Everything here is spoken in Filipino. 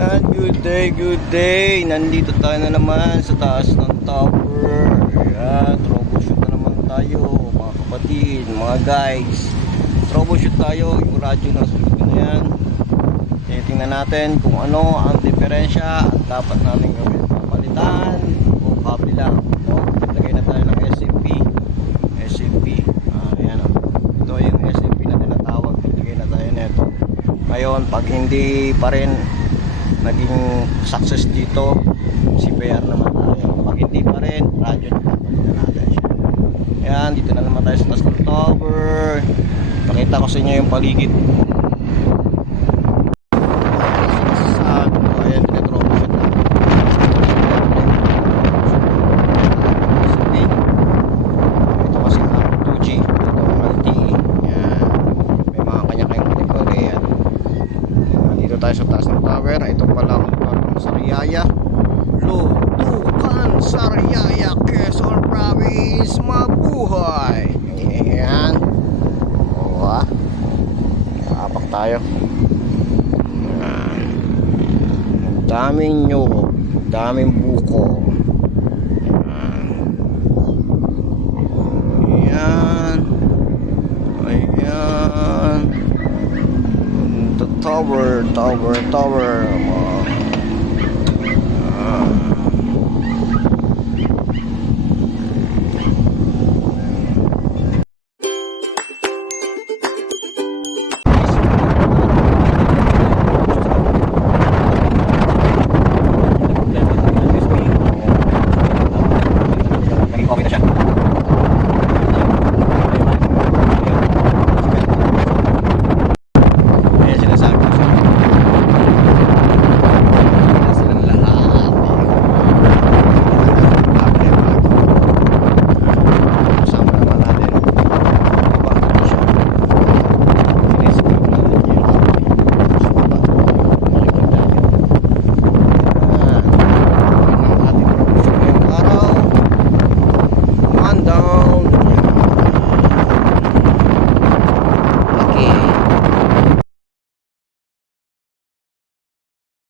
Yan, good day. Nandito tayo na naman sa taas ng tower. Yan, troubleshoot na naman tayo, mga kapatid, mga guys. Troubleshoot tayo, yung radyo na sulit na yan. Titingnan natin kung ano ang diferensya at dapat namin gawin. Papalitan o copy lang. No? Lagay na tayo ng SMP. Ayan, ito yung SMP na tinatawag. Lagay na tayo nito. Ngayon, pag hindi pa rin naging success dito, CPR naman tayo. Pag hindi pa rin, radyo na papalitan natin siya. Ayan, dito na naman tayo sa taas ng tower. Pakita ko sa inyo yung paligid. Ayan, tinatroubleshoot na. Ito kasi ang 2G, ito ang LTE. Ayan, may mga kanya-kanyang kategorya yan. Dito tayo sa taas ng tower. Ito pala ang Sariaya, Lutukan, Sariaya, Quezon Province. Mabuhay! Ayan. O, apak tayo. Ayan. Daming nyug, daming buko. Ayan. Ayan. The tower.